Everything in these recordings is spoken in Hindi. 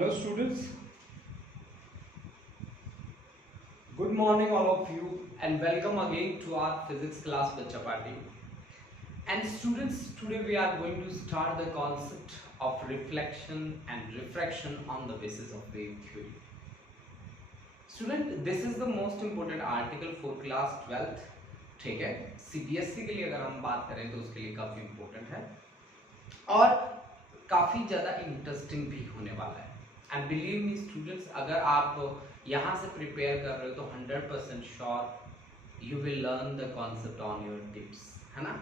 Hello students, good morning all of you and welcome again to our physics class Bacha Party. And students, today we are going to start the concept of reflection and refraction on the basis of wave theory. Student, this is the most important article for class 12th. ठीक है, CBSE के लिए अगर हम बात करें तो उसके लिए काफी important है और काफी ज्यादा इंटरेस्टिंग भी होने वाला है. एंड बिलीव मी स्टूडेंट्स, अगर आप यहाँ से प्रिपेयर कर रहे हो तो 100% sure you will learn the concept on your tips, है ना.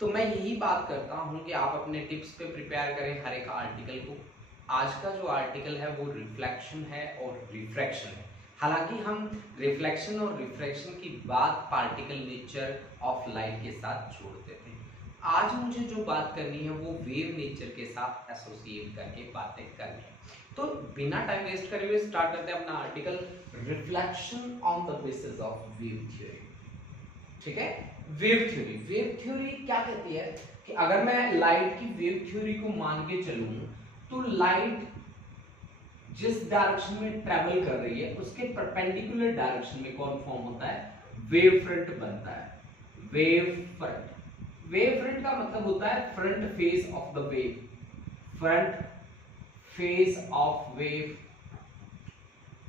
तो मैं यही बात करता हूँ कि आप अपने टिप्स पे प्रिपेयर करें हर एक आर्टिकल को. आज का जो आर्टिकल है वो रिफ्लेक्शन है और रिफ्रैक्शन है. हालांकि हम रिफ्लेक्शन और रिफ्रैक्शन की बात पार्टिकल नेचर ऑफ लाइट के साथ जोड़ते थे. आज मुझे जो बात करनी है वो वेव नेचर के साथ एसोसिएट करके बातें करनी है. तो बिना टाइम वेस्ट करे हुए स्टार्ट करते हैं अपना article reflection on the basis of wave theory. ठीक है, वेव थ्योरी क्या कहती है कि अगर मैं लाइट की वेव थ्योरी को मान के चलूं तो लाइट जिस डायरेक्शन में ट्रेवल कर रही है उसके परपेंडिकुलर डायरेक्शन में कौन फॉर्म होता है, वेव फ्रंट बनता है. वेव फ्रंट का मतलब होता है front face of the wave. Front face of wave,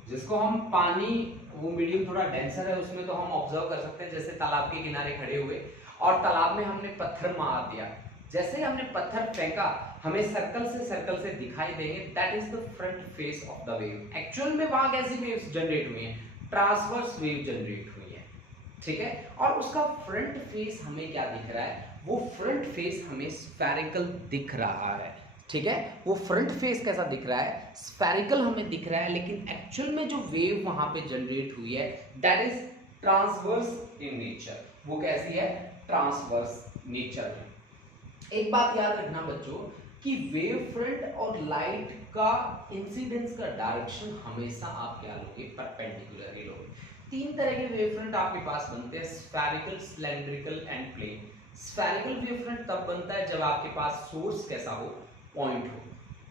जिसको हम पानी, वो मीडियम थोड़ा डेंसर है उसमें तो हम ऑब्जर्व कर सकते हैं. जैसे तालाब के किनारे खड़े हुए और तालाब में हमने पत्थर मार दिया, जैसे ही हमने पत्थर फेंका हमें सर्कल से दिखाई देंगे. That is the front face of the wave. Actual में वहां कैसी वेव्स जनरेट हुई हैं, ट्रांसवर्स वेव जनरेट हुई है. ठीक है, और उसका फ्रंट फेस हमें क्या दिख रहा है, वो फ्रंट फेस हमें स्फेरिकल दिख रहा है. ठीक है, वो फ्रंट फेस कैसा दिख रहा है, स्फेरिकल हमें दिख रहा है. लेकिन एक्चुअल में जो वेव वहां पे जनरेट हुई है that is transverse in nature. वो कैसी है, ट्रांसवर्स नेचर है. एक बात याद रखना बच्चों कि वेव फ्रंट और लाइट का इंसिडेंस का डायरेक्शन हमेशा आप क्या लोगे, परपेंडिकुलर लोगे. तीन तरह के वेव फ्रंट आपके पास बनते हैं, spherical, cylindrical and plane. Spherical wave front तब बनता है जब आपके पास सोर्स कैसा हो, पॉइंट हो.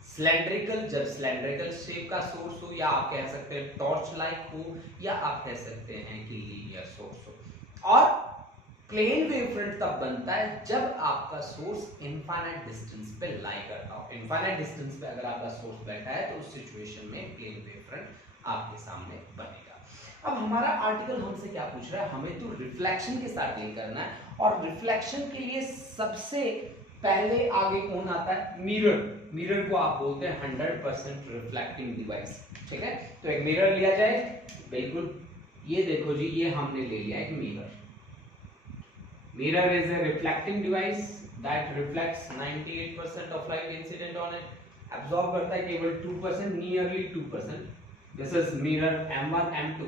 सिलेंड्रिकल जब सिलेंड्रिकल शेप का सोर्स हो, या आप कह सकते हैं टॉर्च लाइक हो, या आप कह सकते हैं कि लीनियर सोर्स हो. और प्लेन वेव फ्रंट तब बनता है जब आपका सोर्स इनफाइनाइट डिस्टेंस पे लाई करता हो. इनफाइनाइट डिस्टेंस पे अगर आपका सोर्स बैठा है तो उस सिचुएशन में प्लेन वेव फ्रंट आपके सामने बनेगा. अब हमारा आर्टिकल हमसे क्या पूछ रहा है, हमें तो रिफ्लेक्शन के साथ डील करना है. और रिफ्लेक्शन के लिए सबसे पहले आगे कौन आता है, मिरर. मिरर को आप बोलते हैं 100% रिफ्लेक्टिंग डिवाइस. ठीक है, तो एक मिरर लिया जाए. बिल्कुल, ये देखो जी, ये हमने ले लिया एक mirror. Mirror is a reflecting device that reflects 98% of light incident on it. Absorb करता है केवल 2%, nearly 2%. This is mirror M1, M2,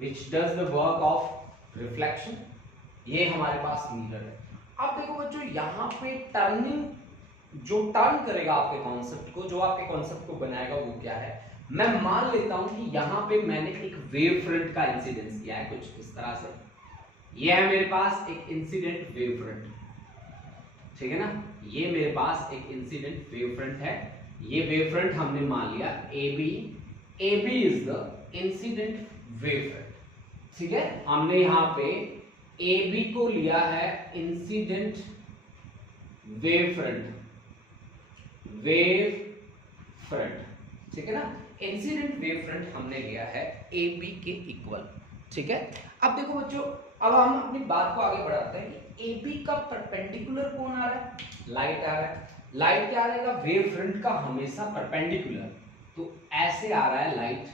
which does the work of reflection. ये हमारे पास मिरर है. अब देखो बच्चों, यहाँ पे टर्निंग जो टर्न करेगा आपके कॉन्सेप्ट को, जो आपके कॉन्सेप्ट को बनाएगा वो क्या है. मैं मान लेता हूं कि यहाँ पे मैंने एक वेव फ्रंट का इंसिडेंस किया है कुछ इस तरह से. ये है मेरे पास एक इंसिडेंट वेव फ्रंट. ठीक है ना, ये मेरे पास एक इंसिडेंट वेव फ्रंट है. ये वेव फ्रंट हमने मान लिया AB. AB is the incident wave front. ठीक है, हमने यहां पे AB को लिया है इंसिडेंट वेव फ्रंट. ठीक है ना, इंसिडेंट वेव फ्रंट हमने लिया है AB के इक्वल. ठीक है, अब देखो बच्चों, अब हम अपनी बात को आगे बढ़ाते हैं कि AB का परपेंडिकुलर कौन आ रहा है, लाइट आ रहा है. लाइट क्या रहेगा, वेव फ्रंट का हमेशा परपेंडिकुलर. तो ऐसे आ रहा है लाइट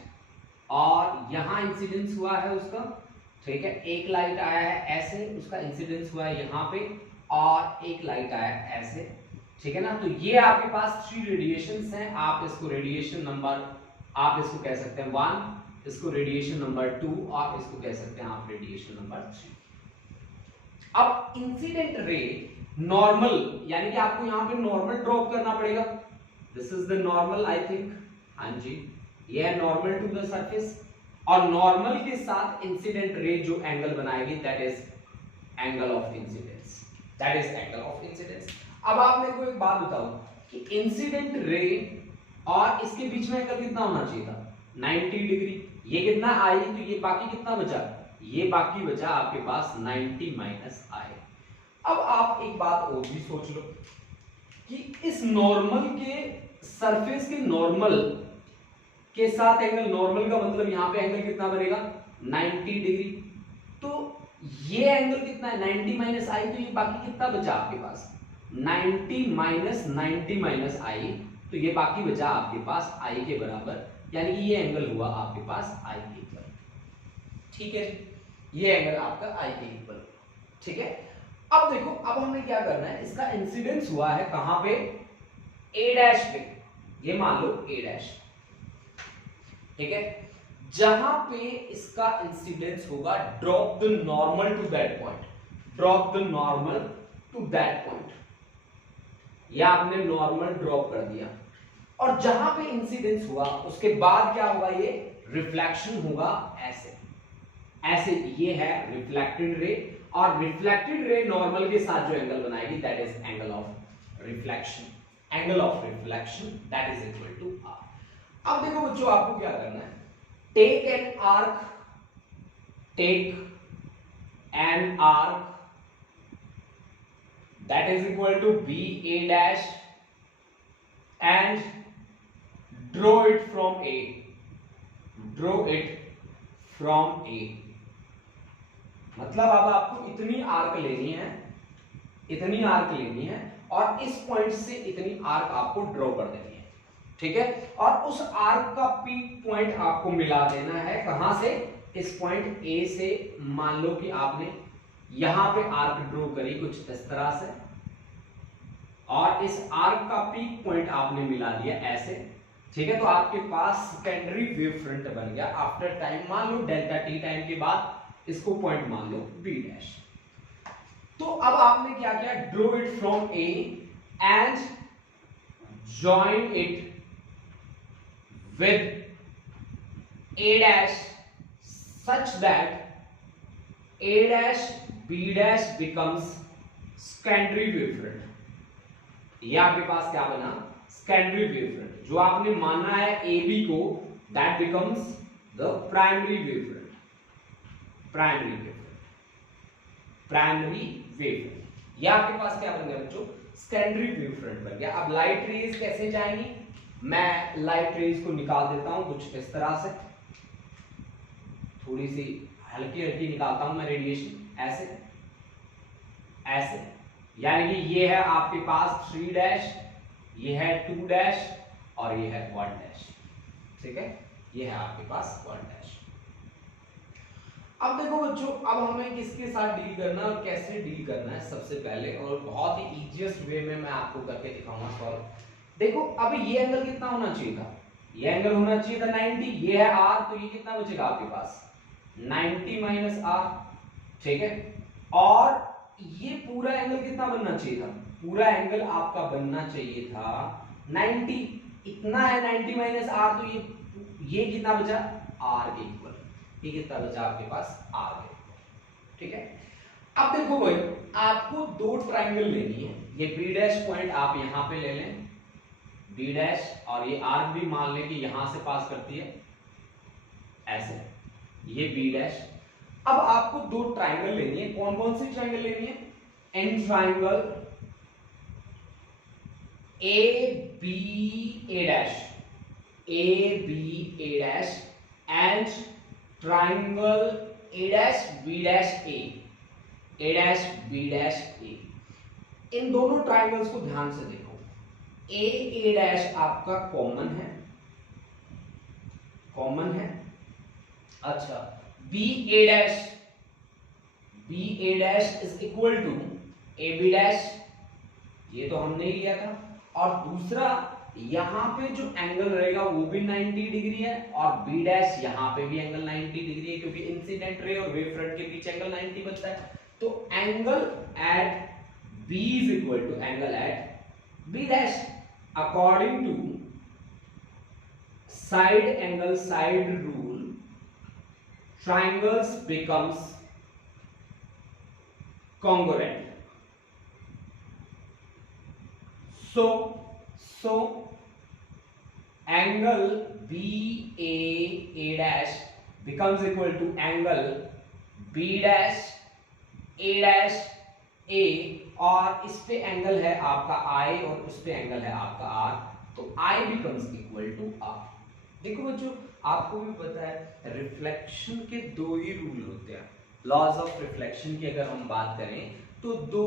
और यहां इंसिडेंस हुआ है उसका. ठीक है, एक लाइट आया है ऐसे, उसका इंसिडेंस हुआ है यहां पे, और एक लाइट आया है ऐसे. ठीक है ना, तो ये आपके पास 3 रेडिएशंस हैं. आप इसको रेडिएशन नंबर, आप इसको कह सकते हैं 1, इसको रेडिएशन नंबर 2, और इसको कह सकते हैं आप रेडिएशन नंबर 3. अब इंसिडेंट रे नॉर्मल, यानी कि आपको यहां पे नॉर्मल ड्रॉप करना पड़ेगा. This is the normal, I think. हाँ जी, ये है नॉर्मल टू द सरफेस. और नॉर्मल के साथ इंसिडेंट रे जो एंगल बनाएगी that is angle of incidence. अब आप मेरे को एक बात बताओ कि इंसिडेंट रे और इसके बीच में एंगल कितना होना चाहिए था 90 डिग्री। ये कितना आई, तो ये बाकी कितना बचा, ये बाकी बचा आपके पास 90 माइनस आई। अब आप एक बात और भी सोच लो कि इस नॉर्मल के सरफेस के नॉर्मल के साथ एंगल, नॉर्मल का मतलब यहां पे एंगल कितना बनेगा 90 डिग्री। तो ये एंगल कितना है 90 माइनस आई, तो ये बाकी कितना बचा आपके पास 90 माइनस आई, तो ये बाकी बचा आपके पास आई के बराबर, यानी कि ये एंगल हुआ आपके पास आई के इक्वल। ठीक है, ये एंगल आपका आई के इक्वल। ठीक है, अब देखो, अब हमें क्या करना है, इसका इंसिडेंस हुआ है कहां पे, ए डैश पे, ये मान लो ए डैश। ठीक है, जहां पे इसका इंसिडेंस होगा, drop the normal to that point, drop the normal to that point, या आपने नॉर्मल ड्रॉप कर दिया, और जहां पे इंसिडेंस हुआ उसके बाद क्या होगा, ये रिफ्लेक्शन होगा ऐसे ऐसे, ये है रिफ्लेक्टेड रे, और रिफ्लेक्टेड रे नॉर्मल के साथ जो एंगल बनाएगी that is angle of reflection, angle of reflection that is equal to R. अब देखो बच्चों, आपको क्या करना है, take an arc, take an arc that is equal to BA dash and draw it from A, draw it from A। मतलब अब आपको इतनी आर्क लेनी है, इतनी आर्क लेनी है, और इस पॉइंट से इतनी आर्क आपको ड्रॉ कर देनी है। ठीक है, और उस आर्क का पीक पॉइंट आपको मिला देना है कहां से, इस पॉइंट ए से। मान लो कि आपने यहां पे आर्क ड्रॉ करी कुछ इस तरह से, और इस आर्क का पीक पॉइंट आपने मिला दिया ऐसे। ठीक है, तो आपके पास सेकेंडरी वेव फ्रंट बन गया आफ्टर टाइम, मान लो डेल्टा टी टाइम के बाद, इसको पॉइंट मान लो बी डैश। तो अब आपने क्या किया, draw it from A and join it with A dash such that A dash B dash becomes secondary wave front. ये आपके पास क्या बना, सेकेंडरी वेव फ्रंट। जो आपने माना है ए बी को, that becomes the primary wave front, primary wave front, primary wave front. ये आपके पास क्या बन गया बच्चों, सेकेंडरी वेव फ्रंट बन गया। अब लाइट रेज कैसे जाएंगी, मैं लाइट रेज को निकाल देता हूं कुछ इस तरह से, थोड़ी सी हल्की हल्की निकालता हूं मैं रेडिएशन, ऐसे ऐसे, यानी कि ये है आपके पास 3 डैश, ये है 2 डैश, और ये है 1 डैश। ठीक है, ये है आपके पास 1 डैश। अब देखो बच्चों, अब हमें किसके साथ डील करना है और कैसे डील करना है, सबसे पहले और बहुत ही इजीएस्ट वे में मैं आपको करके दिखाऊंगा सॉल्व। देखो, अब ये एंगल कितना होना चाहिए था, ये एंगल होना चाहिए था 90, ये है आर, तो ये कितना बचेगा आपके पास 90 माइनस आर। ठीक है, और ये पूरा एंगल कितना बनना चाहिए था, पूरा एंगल आपका बनना चाहिए था 90, इतना है 90 माइनस आर, तो ये कितना बचा आर के इक्वल, ये कितना बचा आपके पास आर के इक्वल। ठीक है, अब देखो भाई, आपको दो ट्राइंगल लेनी है, ये बी डैश पॉइंट आप यहां पे ले लें, बी डैश, और ये आर्क भी मान लें कि यहां से पास करती है ऐसे, ये बी डैश। अब आपको दो ट्राइंगल लेनी है, कौन कौन सी ट्राइंगल लेनी है, an triangle A B A dash, A B A dash, and triangle A dash B dash A dash B dash A. इन दोनों ट्राइंगल्स को ध्यान से देखो, ए डैश आपका कॉमन है, कॉमन है। अच्छा, B A dash is equal to A B dash, ये तो हमने ही लिया था, और दूसरा यहां पे जो एंगल रहेगा वो भी 90 डिग्री है, और बी डैश यहां पे भी एंगल 90 डिग्री है, क्योंकि इंसिडेंट रे और वेव फ्रंट के बीच एंगल 90 बनता है। तो angle at B is equal to angle at B dash according to side angle side rule, triangles becomes congruent. So angle B A dash becomes equal to angle B dash A dash A, और इस पे एंगल है आपका आई और उस पे एंगल है आपका आर, तो I becomes equal to R. देखो बच्चों, आपको भी पता है रिफ्लेक्शन के दो ही रूल होते हैं। लॉज ऑफ रिफ्लेक्शन की अगर हम बात करें तो दो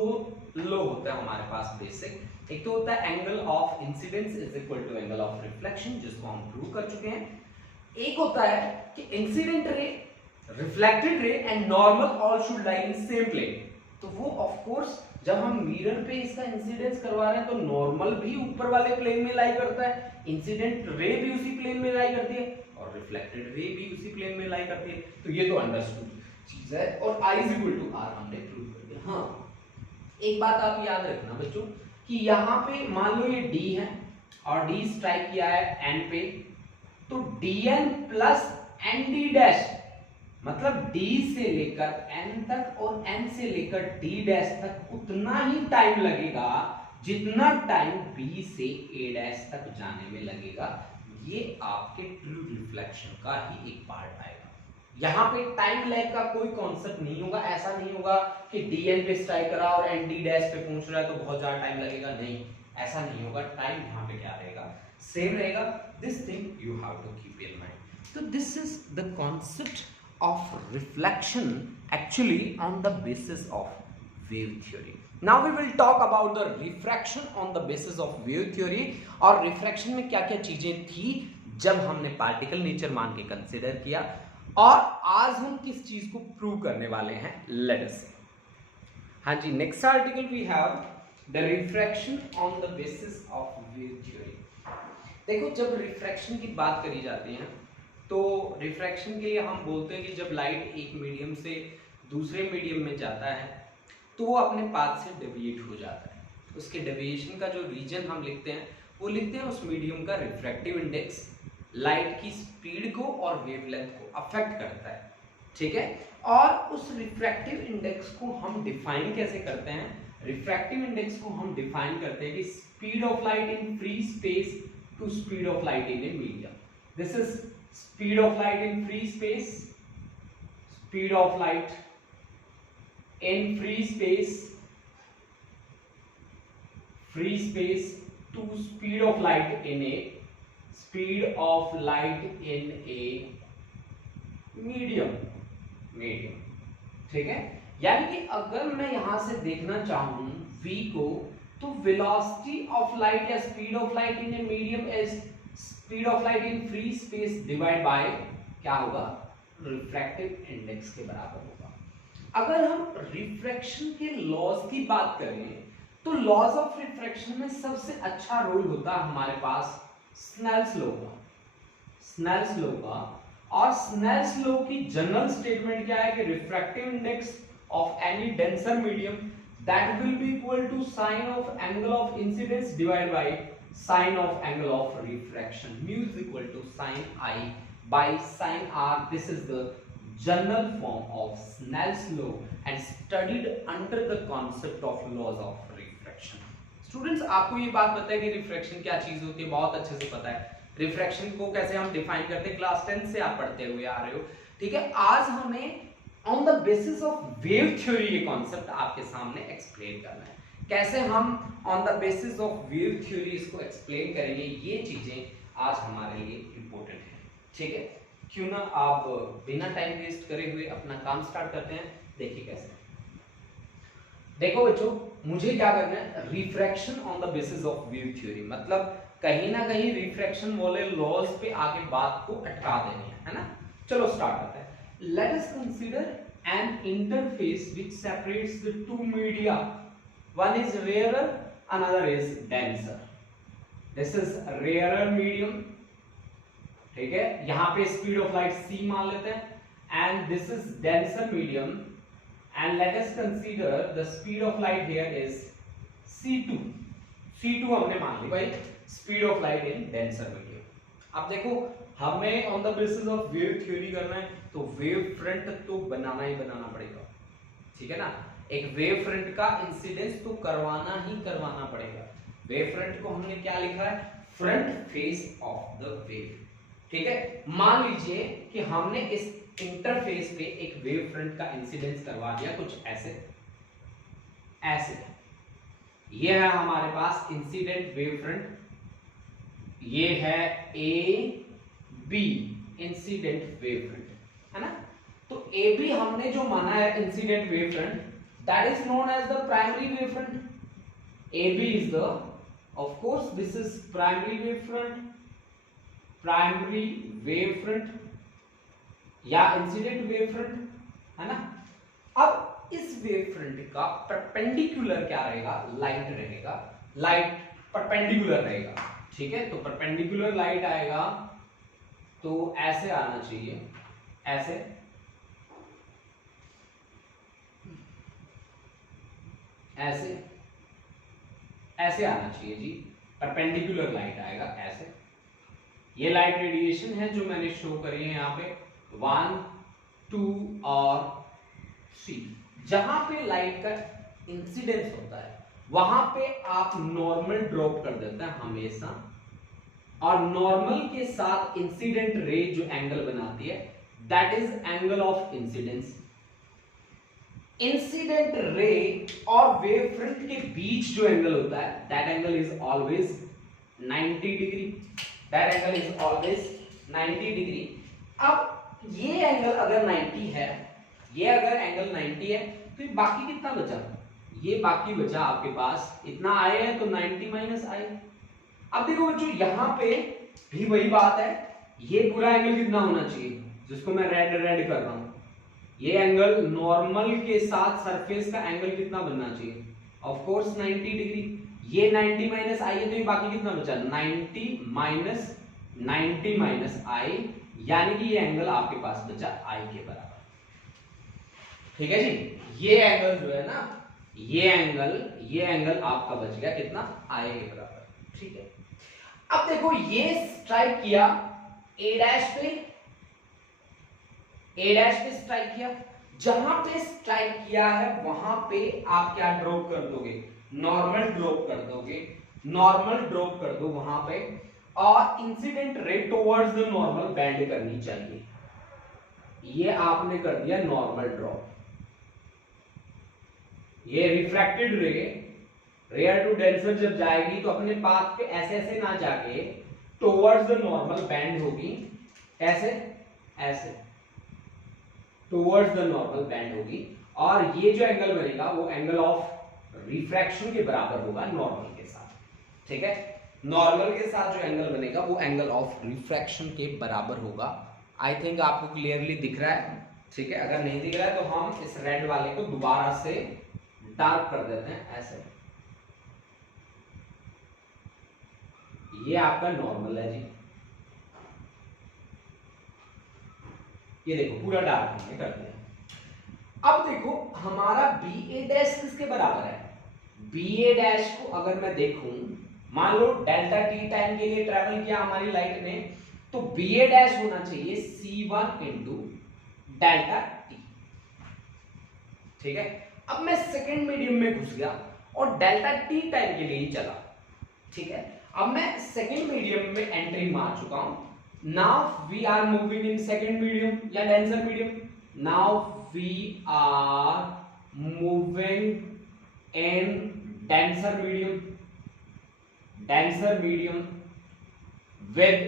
लॉ होता है हमारे पास बेसिक। एक तो होता है angle of incidence is equal to angle of reflection, जिसको हम प्रूव कर चुके हैं। एक होता है कि incident ray, reflected ray and normal all should lie in same plane. तो वो ऑफ कोर्स जब हम मिरर पे इसका इंसिडेंस करवा रहे हैं तो नॉर्मल भी ऊपर वाले प्लेन में लाई करता है, इंसिडेंट रे भी उसी प्लेन में लाई करती है और रिफ्लेक्टेड रे भी उसी प्लेन में लाई करती है। तो ये तो अंडरस्टूड चीज है, और I is equal to R हमने प्रूव कर दिया। हाँ, एक बात आप याद रखना बच्चों कि यहाँ पे मान लो ये D है और D स्ट्राइक किया है N पे, तो DN प्लस ND डैश मतलब D से लेकर N तक और N से लेकर D डैश तक उतना ही टाइम लगेगा जितना टाइम B से A डैश तक जाने में लगेगा। ये आपके ट्रू रिफ्लेक्शन का ही एक पार्ट आएगा। यहाँ पे टाइम लैग का कोई कॉन्सेप्ट नहीं होगा। ऐसा नहीं होगा कि DN पे स्ट्राइक करा और ND डैश पे पहुंच रहा है तो बहुत ज्यादा टाइम लगेगा, नहीं, ऐसा नहीं होगा। टाइम यहाँ पे क्या रहेगा, सेम रहेगा। This thing you have to keep in mind. तो this is the concept of reflection actually on the basis of wave theory. Now we will talk about the refraction on the basis of wave theory, और refraction में क्या क्या चीजें थी जब हमने पार्टिकल नेचर मान के कंसिडर किया, और आज हम किस चीज को प्रूव करने वाले हैं, लेट अस सी। हाँ जी, next article we have the refraction on the basis of wave theory. देखो, जब रिफ्रैक्शन की बात करी जाती है तो रिफ्रैक्शन के लिए हम बोलते हैं कि जब लाइट एक मीडियम से दूसरे मीडियम में जाता है तो वो अपने पाथ से डेविएट हो जाता है। उसके डेविएशन का जो रीजन हम लिखते हैं वो लिखते हैं उस मीडियम का रिफ्रैक्टिव इंडेक्स, लाइट की स्पीड को और वेवलेंथ को अफेक्ट करता है, ठीक है। और उस रिफ्रैक्टिव इंडेक्स को हम डिफाइन कैसे करते हैं, रिफ्रैक्टिव इंडेक्स को हम डिफाइन करते हैं कि speed of light in free space to speed of light in a medium. This is speed of light in free space, speed of light in free space to speed of light in a medium, ठीक है। यानी कि अगर मैं यहां से देखना चाहूं v को, तो velocity of light या speed of light in a medium is speed of light in free space divide bye क्या होगा, रिफ्रैक्टिव इंडेक्स के बराबर होगा। अगर हम रिफ्रैक्शन के लॉज की बात करें तो लॉज ऑफ रिफ्रैक्शन में सबसे अच्छा रोल होता है हमारे पास स्नेल्स लॉ का। और स्नेल्स लॉ की जनरल स्टेटमेंट क्या है कि refractive index of any denser medium that will be equal to sine of angle of incidence divide by sin of angle of refraction. Mu is equal to sin I by sin R. This is the general form of Snell's law and studied under the concept of laws of refraction. Students, आपको ये बात पता है कि रिफ्रैक्शन क्या चीज होती है, बहुत अच्छे से पता है। रिफ्रैक्शन को कैसे हम डिफाइन करते हैं, क्लास 10 से आप पढ़ते हुए आ रहे हो, ठीक है। आज हमें on the basis of wave theory ये कॉन्सेप्ट आपके सामने एक्सप्लेन करना है। कैसे हम on the basis of wave theory इसको एक्सप्लेन करेंगे, ये चीजें आज हमारे लिए इंपॉर्टेंट है, ठीक है। क्यों ना आप बिना टाइम वेस्ट करे हुए अपना काम स्टार्ट करते हैं। देखिए कैसे, देखो बच्चों, मुझे क्या करना है, refraction on the basis of wave theory, मतलब कहीं ना कहीं रिफ्रैक्शन वाले लॉज पे आगे बात को अटका देनी है ना। चलो स्टार्ट करते हैं। Let us consider N interface which separates the two media, one is rarer, another is denser. This is rarer medium, ठीक है। यहाँ पे स्पीड ऑफ लाइट c मान लेते हैं, and this is denser medium, and let us consider the speed of light here is c2. c2 हमने मान ली भाई, speed of light in denser medium। अब देखो, हमें on the basis of wave theory करना है तो वेव फ्रंट तो बनाना ही बनाना पड़ेगा, ठीक है ना। एक वेव फ्रंट का इंसिडेंस तो करवाना ही करवाना पड़ेगा। वेव फ्रंट को हमने क्या लिखा है, front face of the wave. ठीक है, मान लीजिए कि हमने इस इंटरफेस पे एक वेव फ्रंट का इंसिडेंस करवा दिया कुछ ऐसे ऐसे। ये है हमारे पास इंसिडेंट वेव फ्रंट, ये है A B incident wave front, है ना। तो ए बी हमने जो माना है incident wave front, that is known as the primary wave front. A B is the, of course this is primary wave front, primary wave front या इंसिडेंट वेव फ्रंट, है ना। अब इस वेव फ्रंट का परपेंडिकुलर क्या रहेगा, लाइट रहेगा, लाइट परपेंडिकुलर रहेगा। ठीक है, तो परपेंडिकुलर लाइट आएगा तो ऐसे आना चाहिए, ऐसे ऐसे ऐसे आना चाहिए जी, परपेंडिकुलर लाइट आएगा ऐसे। ये लाइट रेडिएशन है जो मैंने शो करी है यहाँ पे 1, 2 और 3। जहां पे लाइट का इंसिडेंस होता है वहां पे आप नॉर्मल ड्रॉप कर देते हैं हमेशा, और नॉर्मल के साथ इंसिडेंट रे जो एंगल बनाती है that is angle of incidence. Incident ray और वेव फ्रंट के बीच जो एंगल होता है that angle is always 90 degree, that angle is always 90 degree. अब ये एंगल अगर 90 है, ये अगर एंगल 90 है तो ये बाकी कितना बचा, ये बाकी बचा आपके पास इतना आए है तो 90 माइनस आए। अब देखो बच्चों यहां पे भी वही बात है, ये पूरा एंगल कितना होना चाहिए जिसको मैं रेड रेड कर रहा हूं, ये एंगल नॉर्मल के साथ सरफेस का एंगल कितना बनना चाहिए, ऑफ कोर्स 90 डिग्री। ये 90 माइनस आई है तो ये बाकी कितना बचा 90 माइनस आई, यानी कि ये एंगल आपके पास बचा आई के बराबर। ठीक है जी, ये एंगल जो है ना, ये एंगल आपका बच गया कितना, आई के बराबर। ठीक है, अब देखो ये स्ट्राइक किया ए डैश पे स्ट्राइक किया, जहां पे स्ट्राइक किया है वहां पे आप क्या ड्रॉप कर दोगे, नॉर्मल ड्रॉप कर दोगे, नॉर्मल ड्रॉप कर दो वहां पे, और incident ray towards the normal bend करनी चाहिए। ये आपने कर दिया नॉर्मल ड्रॉप। ये refracted ray rarer to denser जब जाएगी तो अपने पाथ पे ऐसे ऐसे ना जाके टुवर्ड्स द नॉर्मल बेंड होगी, ऐसे ऐसे टुवर्ड्स द नॉर्मल बेंड होगी, और ये जो एंगल बनेगा वो एंगल ऑफ रिफ्रैक्शन के बराबर होगा नॉर्मल के साथ। ठीक है, नॉर्मल के साथ जो एंगल बनेगा वो एंगल ऑफ रिफ्रैक्शन के बराबर होगा। आई थिंक आपको क्लियरली दिख रहा है। ठीक है, अगर नहीं दिख रहा है तो हम इस रेड वाले को दोबारा से डार्क कर देते हैं ऐसे। ये आपका नॉर्मल है जी, ये देखो पूरा डार्क हमने कर दिया। अब देखो हमारा बी ए डैश किसके बराबर है, बी ए डैश को अगर मैं देखूं, मान लो डेल्टा टी टाइम के लिए ट्रेवल किया हमारी लाइट ने, तो बी ए डैश होना चाहिए C1 इंटू डेल्टा टी। ठीक है, अब मैं सेकेंड मीडियम में घुस गया और डेल्टा टी टाइम के लिए ही चला। ठीक है, अब मैं सेकेंड मीडियम में एंट्री मार चुका हूं। Now we are moving in second medium या denser medium, now we are moving in denser medium, denser medium with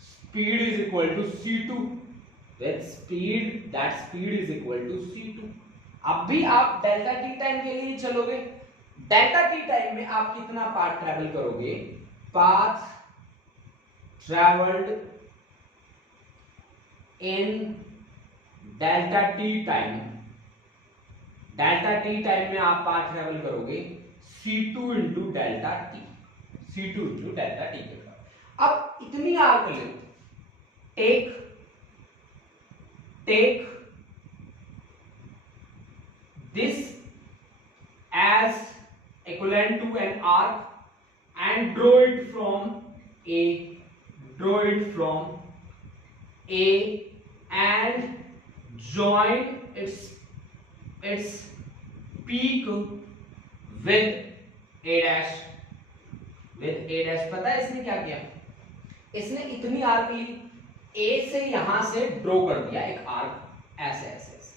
speed is equal to C2, with speed that speed is equal to C2। अब भी आप डेल्टा टी टाइम के लिए चलोगे, डेल्टा टी टाइम में आप कितना पाथ ट्रेवल करोगे, path travelled in delta T time, delta T time में आप पाथ ट्रेवल करोगे C2 into delta T, C2 into delta T के बराबर। अब इतनी arc length take this as equivalent to an arc and draw it from A and join its peak with A dash, with A dash. पता है इसने क्या किया, इसने इतनी आर्क ली, ए से यहां से ड्रॉ कर दिया एक आर्क, ऐसे ऐसे ऐसे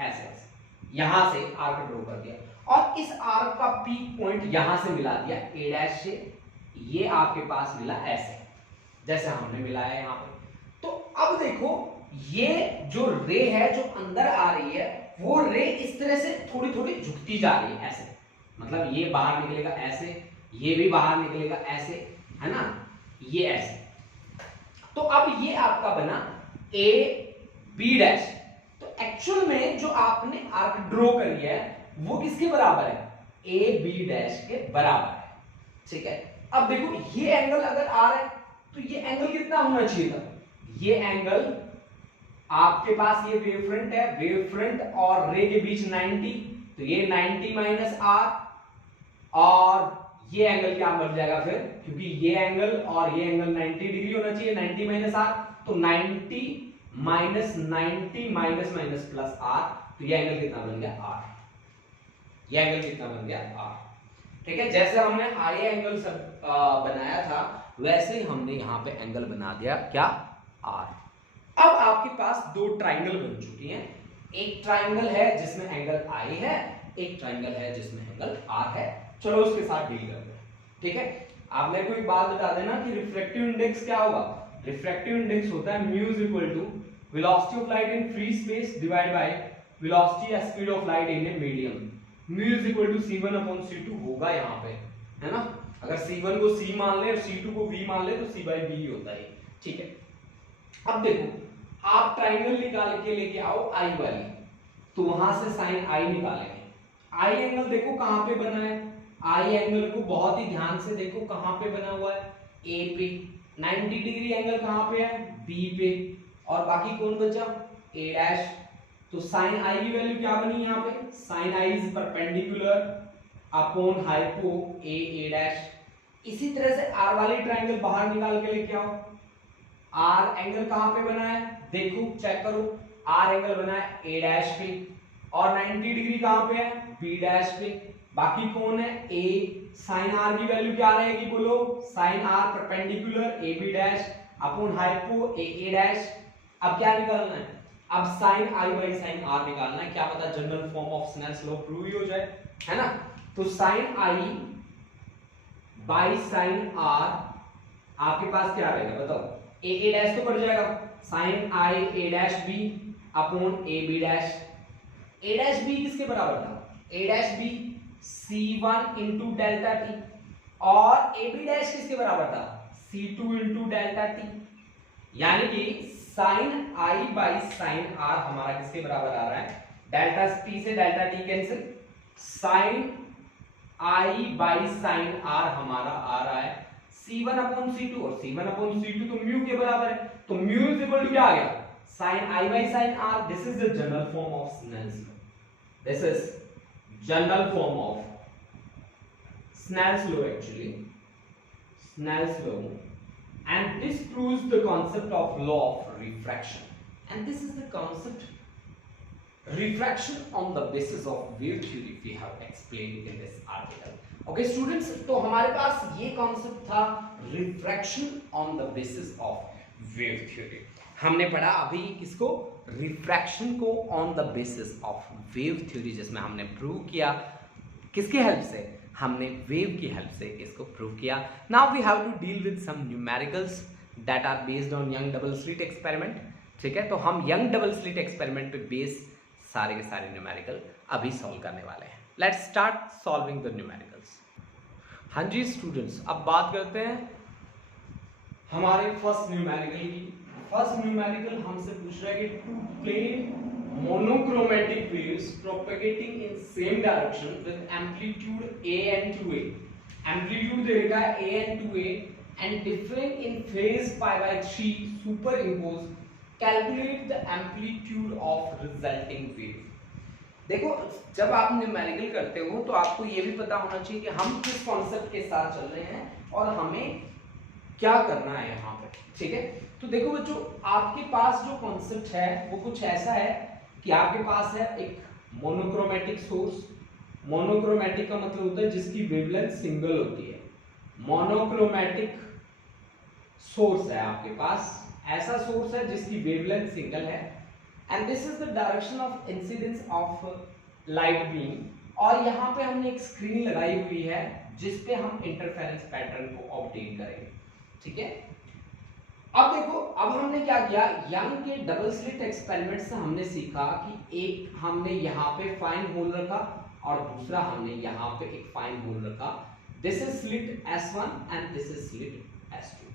ऐसे ऐसे यहां से आर्क ड्रॉ कर दिया, और इस आर्क का पीक पॉइंट यहां से मिला दिया ए डैश से, ये आपके पास मिला ऐसे जैसे हमने मिलाया यहां पे। तो अब देखो ये जो रे है जो अंदर आ रही है, वो रे इस तरह से थोड़ी थोड़ी झुकती जा रही है ऐसे, मतलब ये बाहर निकलेगा ऐसे, ये भी बाहर निकलेगा ऐसे, है ना, ये ऐसे। तो अब ये आपका बना ए बी डैश। तो एक्चुअल में जो आपने आर्क ड्रॉ करी है वो किसके बराबर है, ए बी डैश के बराबर है, ठीक है। अब देखो ये एंगल अगर आ रहा है तो ये एंगल कितना होना चाहिए था, ये एंगल आपके पास ये वेव फ्रंट है, वेव फ्रंट और रे के बीच 90, तो ये 90 माइनस आर, और ये एंगल क्या बन जाएगा फिर, क्योंकि ये एंगल और ये एंगल 90 डिग्री होना चाहिए, 90 माइनस आर, तो 90 minus 90 minus minus plus R, तो ये एंगल कितना बन गया आर, ये एंगल कितना बन गया आर, ठीक है। जैसे हमने आई एंगल सब बनाया था वैसे ही हमने यहाँ पे एंगल बना दिया क्या, आर। अब आपके पास दो ट्राइंगल बन चुकी हैं, एक ट्राइंगल है जिसमें एंगल आई है, एक ट्राइंगल है जिसमें एंगल आर है। चलो उसके साथ डील करते हैं, ठीक है। आप मेरे को एक बात बता देना कि रिफ्रैक्टिव इंडेक्स क्या होगा, रिफ्रैक्टिव इंडेक्स होता है mu is equal to velocity of light in free space divide by velocity या speed of light in a medium. Mu is equal to c1 upon c2 होगा यहाँ पे, है ना। अगर c1 को c मान ले और c2 को v मान ले तो c by v ही होता है, ठीक है। अब देखो आप ट्राइंगल निकाल के लेके आओ आई वाली, तो वहां से साइन आई निकालेंगे। आई एंगल देखो कहां पे बना है, आई एंगल को बहुत ही ध्यान से देखो कहां पे बना हुआ है, ए पे। 90 डिग्री एंगल कहां पे है, बी पे, और बाकी कौन बचा, ए डैश। तो साइन आई की वैल्यू क्या बनी यहाँ पे, sine I is perpendicular upon hypo A dash. इसी तरह से आर वाली ट्राइंगल बाहर निकाल के लेके आओ। आर एंगल कहां पे बना है, देखो चेक करो, आर एंगल बना है ए डैश पे, और 90 डिग्री कहां पे है, बी डैश पे। बाकी कौन है, ए। साइन आर की वैल्यू क्या रहेगी बोलो, sine r perpendicular A B dash upon hypo A dash. अब क्या निकालना है, अब sine I by sine r निकालना है, क्या पता general form of Snell's law prove ही हो जाए, है ना। तो sine I by sine r आपके पास क्या रहेगा बताओ, ए डैश तो बढ़ जाएगा, sine i A dash B upon A B dash. A dash B किसके बराबर था, A dash B c1 into delta t, और ए बी डैश किसके बराबर था, c2 इंटू डेल्टा टी। यानी कि sine I by sine R हमारा किसके बराबर आ रहा है, डेल्टा टी से delta T cancel, sine I by sine R हमारा आ रहा है c1 अपॉन c2, और c1 अपॉन c2 तो म्यू के बराबर है, तो म्यू इज इक्वल टू क्या आ गया, sine I by sine R. This is the general form of Snell's law, this is general form of Snell's law actually, Snell's law, and this proves the concept of law of refraction, and this is the concept refraction on the basis of wave theory we have explained in this article. Okay students, तो हमारे पास ये concept था refraction on the basis of wave theory। हमने पढ़ा अभी किसको, refraction को on the basis of wave theory, जिसमें हमने प्रूव किया किसके हेल्प से, हमने वेव की हेल्प से इसको प्रूव किया। Now we have to deal with some numericals that are based on Young double slit experiment, ठीक है। तो हम यंग डबल स्लिट एक्सपेरिमेंट पे बेस सारे के सारे न्यूमेरिकल अभी सॉल्व करने वाले हैं। Let's start solving the numericals. हाँ जी स्टूडेंट्स, अब बात करते हैं हमारे फर्स्ट न्यूमेरिकल की। फर्स्ट न्यूमेरिकल हमसे पूछ रहा है कि two plane monochromatic waves propagating in same direction with amplitude a and 2a, amplitude देगा a and 2a and differing in phase pi by 3 superimpose, calculate the amplitude of resulting wave। देखो जब आप न्यूमेरिकल करते हो तो आपको ये भी पता होना चाहिए कि हम किस कॉन्सेप्ट के साथ चल रहे हैं और हमें क्या करना है यहाँ पे, ठीक है। तो देखो बच्चों, आपके पास जो कॉन्सेप्ट है वो कुछ ऐसा है कि आपके पास है एक मोनोक्रोमेटिक सोर्स। मोनोक्रोमेटिक का मतलब होता है जिसकी वेवलेंथ सिंगल होती है, मोनोक्रोमेटिक सोर्स है आपके पास, ऐसा सोर्स है जिसकी वेवलेंथ सिंगल है, and this is the direction of incidence of light beam, और यहाँ पे हमने एक स्क्रीन लगाई हुई है जिस पे हम इंटरफेरेंस पैटर्न को ऑब्टेन करेंगे, ठीक है। अब देखो, अब हमने क्या किया, यंग के डबल स्लिट एक्सपेरिमेंट से हमने सीखा कि एक हमने यहाँ पे फाइन होल रखा और दूसरा हमने यहाँ पे एक फाइन होल रखा। This is slit S1 and this is slit S2,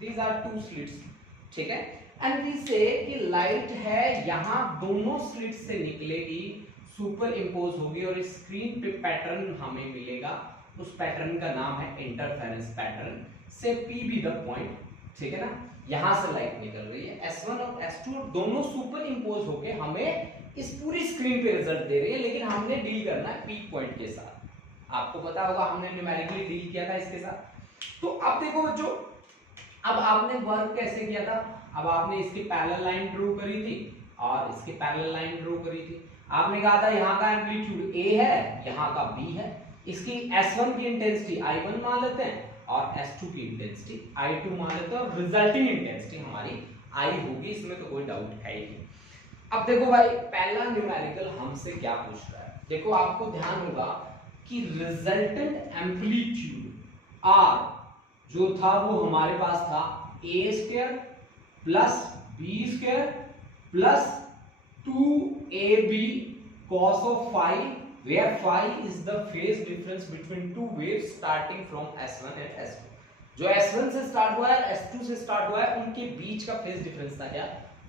these are two slits, ठीक है। एंड वी से कि लाइट है यहाँ दोनों स्लिट से निकलेगी, सुपर इम्पोज होगी और स्क्रीन पे पैटर्न हमें मिलेगा, उस पैटर्न का नाम है इंटरफेरेंस पैटर्न, से P बी द पॉइंट, ठीक है ना। यहां से लाइट निकल रही है, S1 और S2 दोनों सुपर इम्पोज होके हमें इस पूरी स्क्रीन पे रिजल्ट दे रही है, लेकिन हमने डील करना है पीक पॉइंट के साथ। आपको पता होगा हमने न्यूमेरिकली डील किया था इसके साथ। तो अब देखो बच्चों, अब आपने वर्क कैसे किया था, अब आपने इसकी पैरेलल लाइन ड्रॉ करी थी और इसकी पैरेलल लाइन ड्रॉ करी थी। आपने कहा था यहाँ का एम्पलीट्यूड A है, यहाँ का B है, इसकी S1 की इंटेंसिटी I1 मान लेते हैं और S2 की इंटेंसिटी I2 मान लेते हैं, और रिजल्टिंग इंटेंसिटी हमारी I होगी, इसमें तो कोई डाउट है ही नहीं। अब देखो भाई, पहला न्यूमेरिकल हमसे क्या पूछ रहा है, देखो आपको ध्यान होगा कि रिजल्टेंट एम्पलीट्यूड R जो था वो हमारे पास था A² plus B² plus 2AB cos of phi, where phi is the phase difference between two waves starting from S1 and S2। जो S1 से स्टार्ट हुआ है, S2 से स्टार्ट हुआ है, उनके बीच का फेज डिफरेंस था क्या,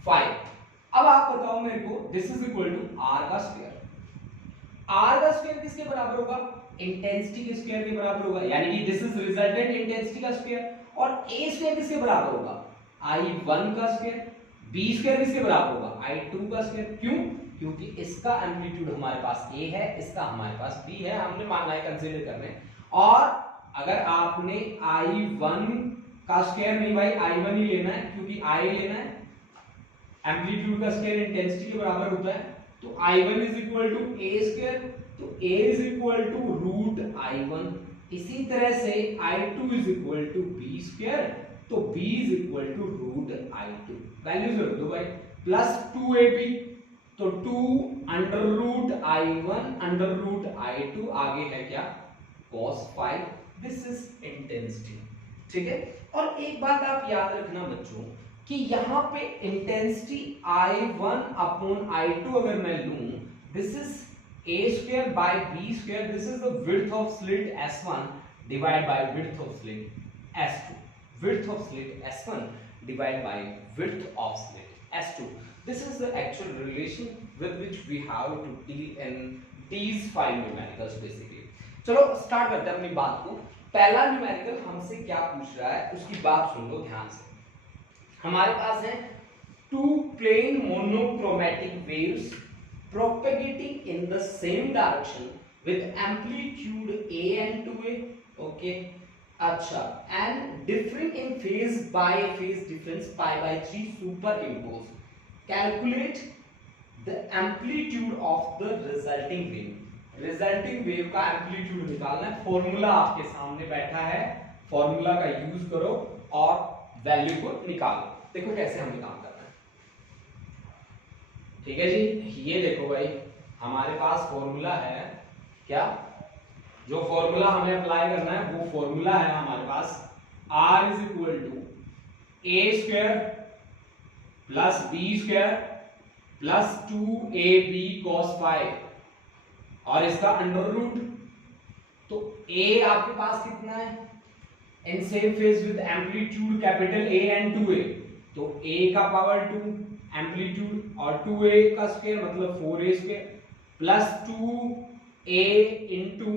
phi। अब आप बताओ मेरे को, this is equal to R का स्क्वायर। R का स्क्वायर किसके बराबर होगा, इंटेंसिटी के स्क्वायर के बराबर होगा, यानी कि दिस इज रिजल्टेंट इंटेंसिटी का स्क्वायर, और A स्क्वायर किसके बराबर होगा, I1 का स्क्वायर, B स्क्वायर किसके बराबर होगा, I2 का स्क्वायर। क्यों, क्योंकि इसका एम्पलीट्यूड हमारे पास A है, इसका हमारे पास B है, हमने मानना है, कंसीडर करने। और अगर आपने I1 का स्क्वायर नहीं भाई, I1 ही लेना है, क्योंकि I लेना है, एम्पलीट्यूड का स्क्वायर इंटेंसिटी के बराबर होता है, तो I1 is equal to A square, तो A is equal to root I1। इसी तरह से I2 is equal to B square, तो B is equal to root I2। Values रख दो भाई, प्लस 2AB, तो 2 under root I1 under root I2, आगे है क्या, cos phi, this is intensity, ठीक है। और एक बात आप याद रखना बच्चों कि यहाँ पे इंटेंसिटी I1 अपॉन I2 अगर मैं लूं, this is A square by B square, this is the width of slit S1 divide by width of slit S2, width of slit S1 divide by width of slit S2। This is the actual relation with which we have to deal in these 5 numericals basically। चलो स्टार्ट करते हैं अपनी बात को। पहला न्यूमेरिकल हमसे क्या पूछ रहा है, उसकी बात सुन लो ध्यान से। हमारे पास है two plane monochromatic waves propagating in the same direction with amplitude A and 2A, okay। अच्छा, and differing in phase by phase difference pi by 3 superimposed। Calculate the amplitude of the resulting wave। Resulting wave का एम्पलीट्यूड निकालना है, फॉर्मूला आपके सामने बैठा है, फॉर्मूला का यूज करो और वैल्यू को निकालो। देखो कैसे हमें काम करना है, ठीक है जी। ये देखो भाई, हमारे पास फॉर्मूला है क्या, जो फॉर्मूला हमें अप्लाई करना है वो फॉर्मूला है हमारे पास, R is equal to A square plus B square plus 2AB cos phi, और इसका अंडर रूट। तो A आपके पास कितना है, in same phase with amplitude capital A and 2A, तो A का पावर 2 एम्पलीट्यूड और 2A का स्क्वायर मतलब 4A square plus 2A into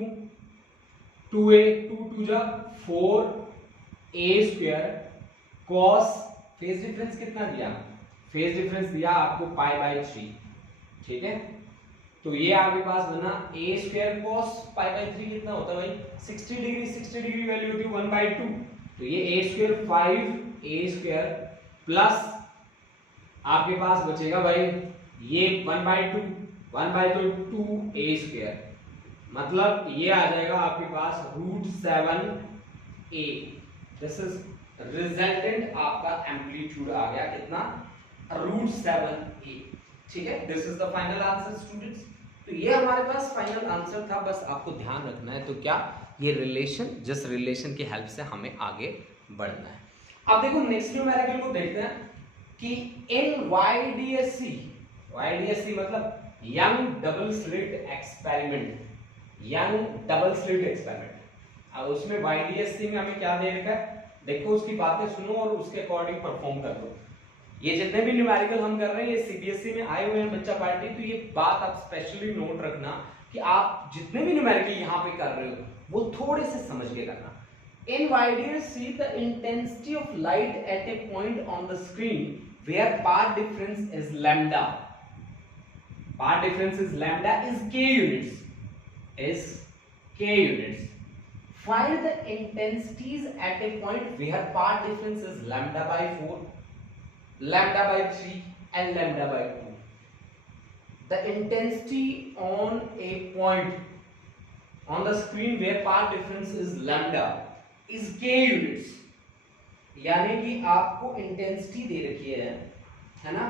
2A, 2 जा 4A square cos, phase difference कितना दिया, फेज डिफरेंस दिया आपको पाई बाय 3, ठीक है। तो ये आपके पास बना A square cos pi by 3 कितना होता है भाई, 60 डिग्री, 60 डिग्री वैल्यू होती है 1/2, तो ये A square 5A square plus आपके पास बचेगा भाई ये 1/2, 1/2 2A स्क्वायर, मतलब ये आ जाएगा आपके पास √7 ए, दिस इज रिजल्टेंट आपका एम्पलीट्यूड आ गया कितना, √7a। ठीक है, this is the final answer students. तो ये हमारे पास फाइनल आंसर था, बस आपको ध्यान रखना है तो क्या, ये रिलेशन, जिस रिलेशन की हेल्प से हमें आगे बढ़ना है। अब देखो नेक्स्ट न्यूमेरिकल को देखते हैं कि इन YDSC, YDSC मतलब Young double slit experiment, young double slit experiment. अब उसमें YDSC में हमें क्या दे रखा है, देखो उसकी बातें सुनो और उसके अकॉर्डिंग परफॉर्म कर दो। ये जितने भी न्यूमेरिकल हम कर रहे हैं ये CBSE में आए हुए हैं बच्चा पार्टी, तो ये बात आप स्पेशली नोट रखना कि आप जितने भी न्यूमेरिकल यहाँ पे कर रहे हो वो थोड़े से समझ के करना। In YDSC, the intensity of light at a point on the screen where path difference is lambda, path difference is lambda, is k units, is k units. Find the intensities at a point where path difference is lambda by 4, lambda by 3 and lambda by 2. The intensity on a point on the screen where path difference is lambda is k units. यानी कि आपको इंटेंसिटी दे रखी है ना,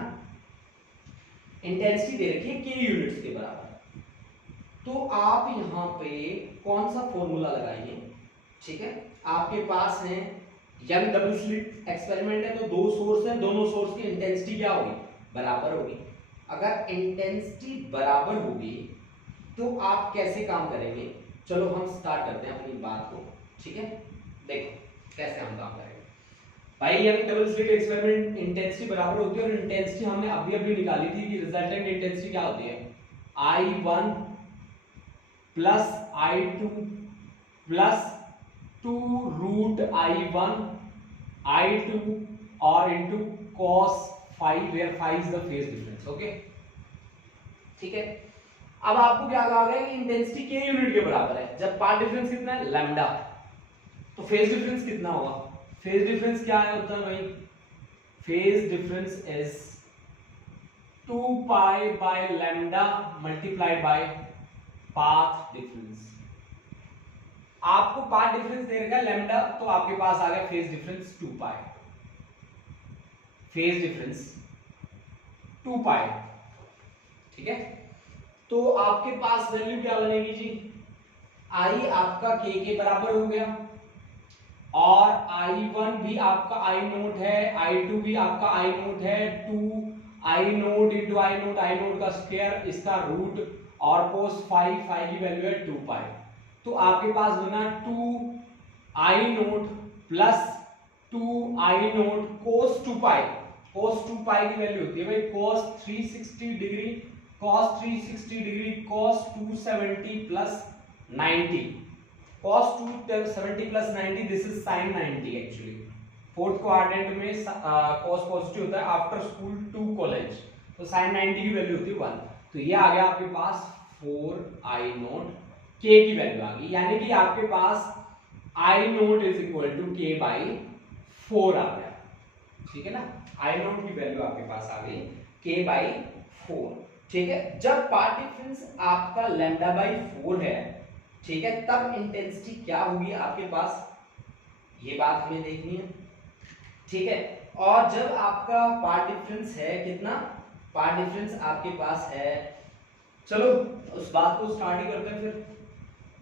इंटेंसिटी दे रखी है k यूनिट्स के बराबर। तो आप यहां पे कौन सा फॉर्मूला लगाएंगे, ठीक है, आपके पास है यंग डबल स्लिट एक्सपेरिमेंट है तो दो सोर्स हैं, दोनों सोर्स की इंटेंसिटी क्या होगी, बराबर होगी। अगर इंटेंसिटी बराबर होगी तो आप कैसे काम करेंगे, चलो हम स्टार्ट करते हैं अपनी बात को, ठीक है। देखो कैसे हम काम करेंगे भाई, young double slit experiment intensity बराबर होती है और इंटेंसिटी हमने अभी निकाली थी कि रिजल्टेंट इंटेंसिटी क्या होती है, I1 plus I2 plus 2√I1 I2 और into cos phi where phi is the phase difference, okay ठीक है। अब आपको क्या कहा गया कि इंटेंसिटी k यूनिट के बराबर है, जब पाथ डिफरेंस कितना है, लैम्डा, तो फेज डिफरेंस कितना होगा, फेज डिफरेंस क्या है होता है भाई, phase difference is 2 pi by lambda multiplied bye path difference. आपको पाथ डिफरेंस दे रखा है लैम्डा, तो आपके पास आ गया फेज डिफरेंस 2 पाई, फेज डिफरेंस 2 पाई, ठीक है। तो आपके पास वैल्यू क्या बनेगी जी, I आपका k के बराबर हो गया और I1 भी आपका I नोट है, I2 भी आपका I नोट है, 2 I note into I naught, I note का स्क्वायर, इसका रूट और cos phi, phi की वैल्यू है 2 पाई। तो आपके पास बना 2 I naught plus 2 I naught cos 2 pi, cos 2 पाई की वैल्यू होती है भाई cos 360 degree, cos 360 degree cos 270 plus 90, cos 270 plus 90, this is sin 90 actually. Fourth quadrant में cos पॉजिटिव होता है आफ्टर स्कूल टू कॉलेज, तो sin 90 की वैल्यू होती है 1। तो ये आ गया आपके पास 4 I नोट, k की वैल्यू आ गई, यानी कि आपके पास I naught is equal to k by 4 आ गया, ठीक है ना। I नोट की वैल्यू आपके पास आ गई k बाई 4, ठीक है। जब पाथ डिफरेंस आपका लैम्डा बाई 4 है, ठीक है, तब इंटेंसिटी क्या होगी आपके पास, ये बात हमें देखनी है, ठीक है। और जब आपका पाथ डिफरेंस है कितना, पाथ डिफरेंस आपके पास है, चलो उस बात को स्टार्ट ही करते हैं फिर।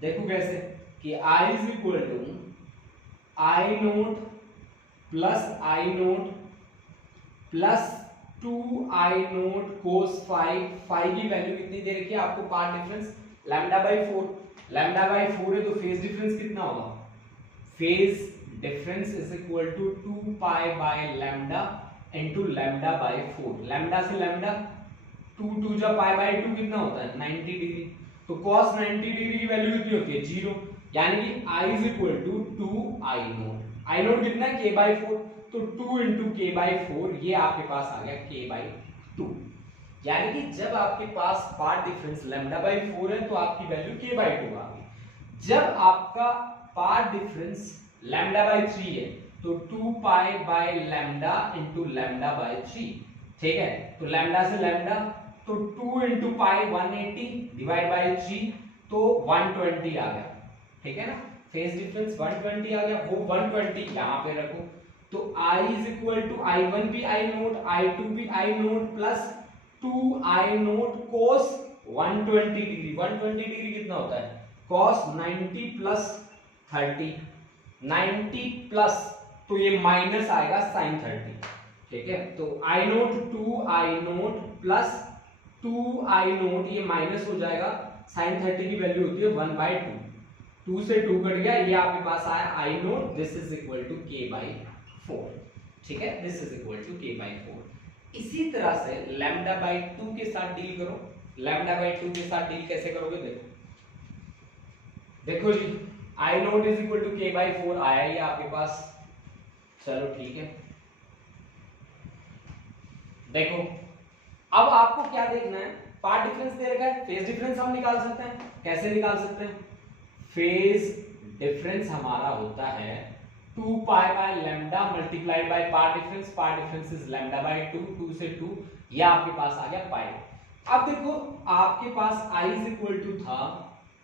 देखो कैसे कि I is equal to I naught plus I naught plus 2 I naught cos phi, phi की वैल्यू कितनी दे रखी है आपको, path difference lambda by 4, lambda by 4 है तो फेज डिफरेंस कितना होगा, phase difference is equal to 2 pi by lambda into lambda by 4, lambda से लैम्डा 2 जा पाई बाय 2 कितना होता है 90 डिग्री, तो cos 90 डिग्री की वैल्यू कितनी होती है 0, यानी कि I is equal to 2 I naught, I naught कितना है k बाई 4, तो 2 इंटू k बाई 4, ये आपके पास आ गया k बाई 2, यानी कि जब आपके पास पाथ डिफरेंस लैम्डा बाई 4 है तो आपकी वैल्यू k बाई 2 आ गई। जब आपका पाथ डिफरेंस लैम्डा बाई 3 है तो 2 pi by lambda into lambda by 3, ठीक है। तो लैम्डा से लैम्डा, तो 2 इंटू पाई 180 डिवाइड बाई 3, तो 120 आ गया, ठीक है ना। फेज डिफरेंस 120 आ गया, वो 120 यहाँ पे रखो, तो I is equal to I1 भी I नोट, I2 भी I naught plus 2I naught cos 120 degree. 120 degree कितना होता है? cos 90 प्लस 30, 90 प्लस, तो ये माइनस आएगा sin 30, ठीक है। तो I note 2I naught plus 2I note, ये माइनस हो जाएगा, sin 30 की वैल्यू होती है 1/2, 2 से 2 कट गया, ये आपके पास आया I naught, this is equal to k/4, ठीक है, this is equal to k/4। इसी तरह से λ/2 के साथ डील करो। λ/2 के साथ डील कैसे करोगे? देखो जी, I naught is equal to k/4 आया ही आपके पास, चलो ठीक है। देखो अब आपको क्या देखना है, पार्ट डिफरेंस दे रखा है, फेज डिफरेंस हम निकाल सकते हैं। कैसे निकाल सकते हैं? फेज डिफरेंस हमारा होता है 2 pi by lambda multiplied by path difference, path difference is λ/2, 2 से 2, ये आपके पास आ गया पाई। अब देखो आपके पास I इज इक्वल टू था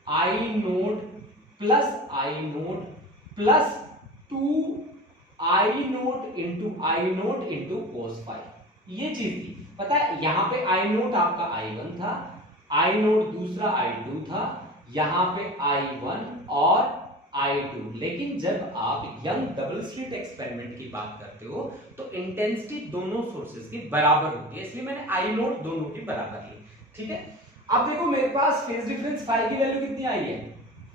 I naught plus I naught plus 2I naught into cos phi, ये चीज थी। पता है यहाँ पे I नोट आपका I1 था, I नोट दूसरा I2 था, यहाँ पे I1 और I2। लेकिन जब आप यंग डबल स्लिट एक्सपेरिमेंट की बात करते हो तो इंटेंसिटी दोनों सोर्सेज की बराबर होती है, इसलिए मैंने I नोट दोनों की बराबर ली, ठीक है। अब देखो मेरे पास फेज डिफरेंस फाई की वैल्यू कितनी आई है?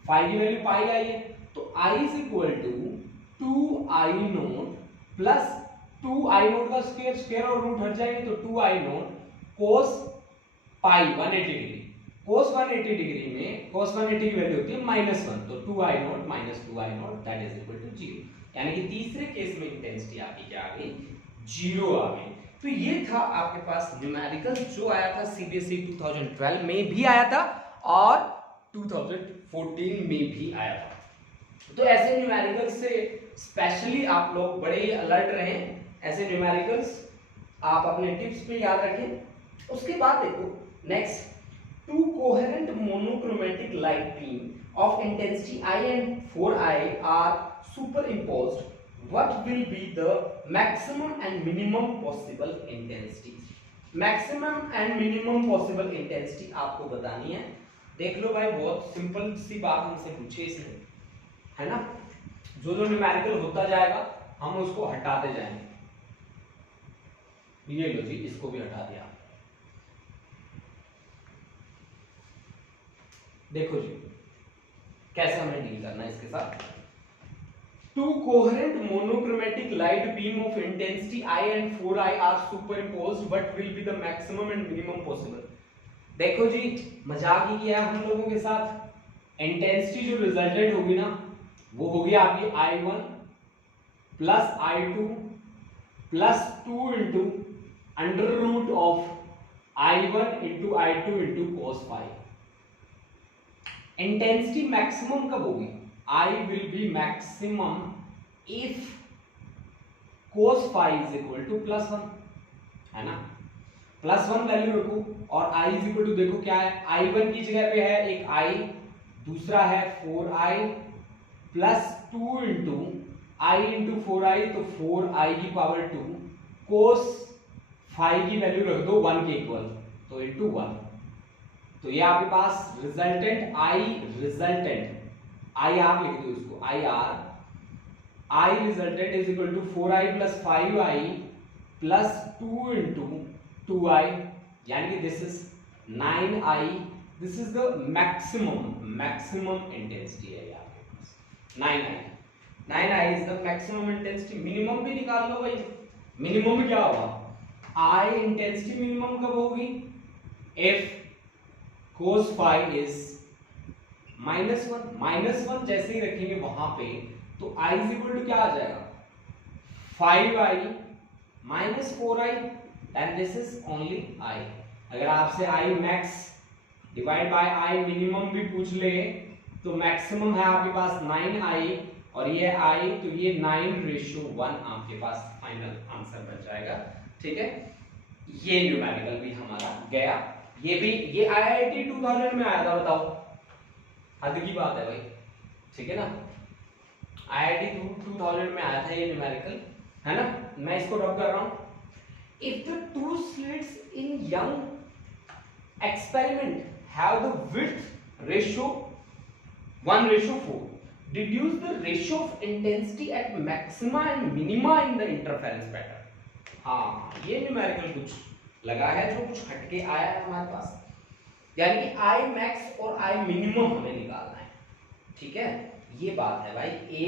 फाई की वैल्यू पाई आई है, तो I is equal to 2I naught plus 2I naught का स्क्वायर, स्क्वायर और रूट हट जाएंगे, तो 2I naught cos pi 180 degree. cos 180 degree में cos 180 की वैल्यू होती है -1, तो 2I naught minus 2I naught that is equal to 0, यानी कि तीसरे केस में इंटेंसिटी आपकी क्या आ गई? 0 आ गई। तो ये था आपके पास न्यूमेरिकल जो आया था CBSE 2012 में भी आया था और 2014 में भी आया था। तो ऐसे न्यूमेरिकल से स्पेशली आप लोग बड़े ही अलर्ट रहें, ऐसे न्यूमेरिकल्स आप अपने टिप्स पे याद रखें। उसके बाद देखो next, two coherent monochromatic light beam of intensity I and 4I are superimposed. What will be the maximum and minimum possible intensity? Maximum and minimum possible intensity आपको बतानी है। देख लो भाई, बहुत सिंपल सी बात हमसे पूछे इसने, है ना। जो जो न्यूमेरिकल होता जाएगा हम उसको हटाते जाएंगे। ये लो जी, इसको भी हटा दिया। देखो जी कैसे हमें डील करना है इसके साथ। Two coherent monochromatic light beam of intensity I and 4I are superimposed. What will be the maximum and minimum possible? देखो जी मजाक ही किया हम लोगों के साथ। इंटेंसिटी जो रिजल्टेंट होगी ना वो होगी आपकी I1 plus I2 plus 2 into under root of I1 into I2 into cos phi. Intensity maximum कब होगी? I will be maximum if cos phi is equal to +1, है ना। +1 वैल्यू रखो और I is equal to देखो क्या है, I1 की जगह पे है एक I, दूसरा है 4I plus 2 into I into 4I, तो 4I की पावर 2 cos phi की वैल्यू रख दो 1 के इक्वल, तो इंटू 1। तो ये आपके पास रिजल्टेंट I R लिख दो इसको, I resultant is equal to 4I plus 5I plus 2 into 2I, यानी कि this is 9I। This is the maximum intensity है आपके पास 9I is the maximum intensity. Minimum भी निकाल लो भाई, मिनिमम में क्या होगा? I इंटेंसिटी मिनिमम कब होगी? If cos phi is -1 जैसे ही रखेंगे वहां पे, तो I इज इक्वल टू क्या आ जाएगा? 5I minus 4I, and this is only I। अगर आपसे I max divide by I minimum भी पूछ ले तो मैक्सिमम है आपके पास 9I और ये I, तो ये 9:1 आपके पास फाइनल आंसर बन जाएगा, ठीक है। ये न्यूमेरिकल भी हमारा गया। ये भी ये IIT 2000 में आया था, बताओ, हद की बात है भाई, ठीक है ना। IIT 2000 में आया था ये न्यूमेरिकल, है ना। मैं इसको रब कर रहा हूं। If the two slits in young experiment have the width ratio 1:4, deduce the ratio of intensity at maxima and minima in the interference pattern। हाँ, ये न्यूमेरिकल कुछ लगा है जो कुछ हटके आया है हमारे पास, यानी कि I max और I minimum हमें निकालना है, ठीक है। ये बात है भाई। ए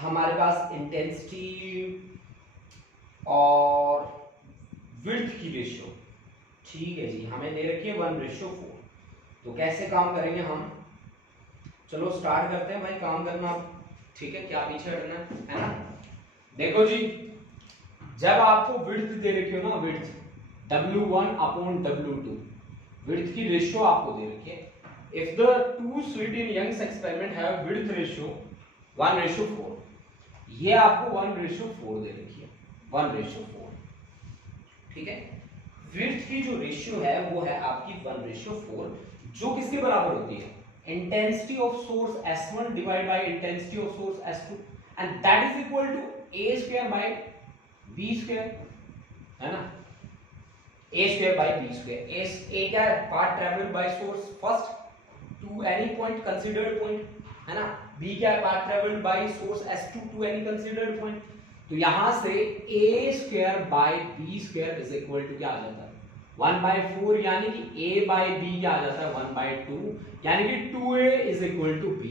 हमारे पास इंटेंसिटी और विड्थ की रेशियो, ठीक है जी, हमें दे रखी है 1:4। तो कैसे काम करेंगे हम, चलो स्टार्ट करते हैं भाई काम करना, ठीक है। क्या पीछे हटना है ना। देखो जी, जब आपको विड्थ दे रखी हो ना, विड्थ W1/W2, विड्थ की रेशियो आपको दे रखी है। If the two slit in Young's experiment have width ratio 1:4, ये आपको 1:4 दे रखी है, 1:4, ठीक है। विड्थ की जो रेशियो है वो है आपकी 1:4, जो किसके बराबर होती है, intensity of source S1 divided by intensity of source S2, and that is equal to A square by B square, है ना। A square by B square। A क्या है, path traveled by source first to any point considered point, है ना। B क्या है, path traveled by source S2 to any considered point। तो यहां से A square by B square is equal to क्या आ जाता है, 1/4, यानी कि A by B क्या आ जाता है, 1/2, यानी कि 2A is equal to B,